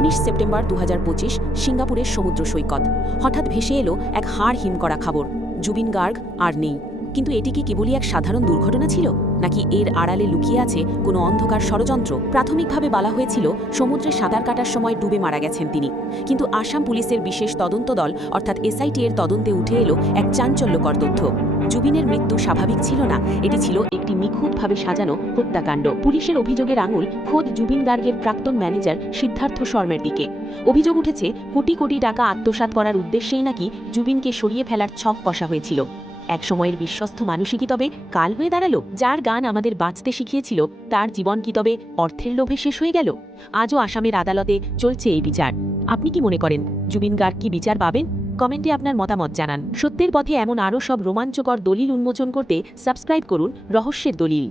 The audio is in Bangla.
19 সেপ্টেম্বর 2025 সিঙ্গাপুরের সমুদ্র সৈকত। হঠাৎ ভেসে এলো এক হাড় হিম করা খবর, জুবিন গার্গ আর নেই। কিন্তু এটি কি কেবলই এক সাধারণ দুর্ঘটনা ছিল, নাকি এর আড়ালে লুকিয়ে আছে কোনো অন্ধকার ষড়যন্ত্র? প্রাথমিকভাবে বলা হয়েছিল সমুদ্রে সাঁতার কাটার সময় ডুবে মারা গেছেন তিনি, কিন্তু আসাম পুলিশের বিশেষ তদন্ত দল অর্থাৎ এসআইটি এর তদন্তে উঠে এলো এক চাঞ্চল্যকর তথ্য। জুবিনের মৃত্যু স্বাভাবিক ছিল না, এটি ছিল একটি নিখুঁতভাবে সাজানো হত্যাকাণ্ড। পুলিশের অভিযোগের আঙুল খোদ জুবিন গার্গের প্রাক্তন ম্যানেজার সিদ্ধার্থ শর্মার দিকে। অভিযোগ উঠেছে কোটি কোটি টাকা আত্মসাৎ করার উদ্দেশ্যেই নাকি জুবিনকে সরিয়ে ফেলার ছক কষা হয়েছিল। এক সময়ের বিশ্বস্ত মানুষই কি তবে কাল হয়ে দাঁড়ালো? যার গান আমাদের বাঁচতে শিখিয়েছিল, তার জীবন কি তবে অর্থের লোভে শেষ হয়ে গেল? আজও আসামের আদালতে চলছে এই বিচার। আপনি কি মনে করেন, জুবিন গার্গ কি বিচার পাবেন? কমেন্টে আপনার মতামত জানান। সত্যের পথে এমন আরও সব রোমাঞ্চকর দলিল উন্মোচন করতে সাবস্ক্রাইব করুন রহস্যের দলিল।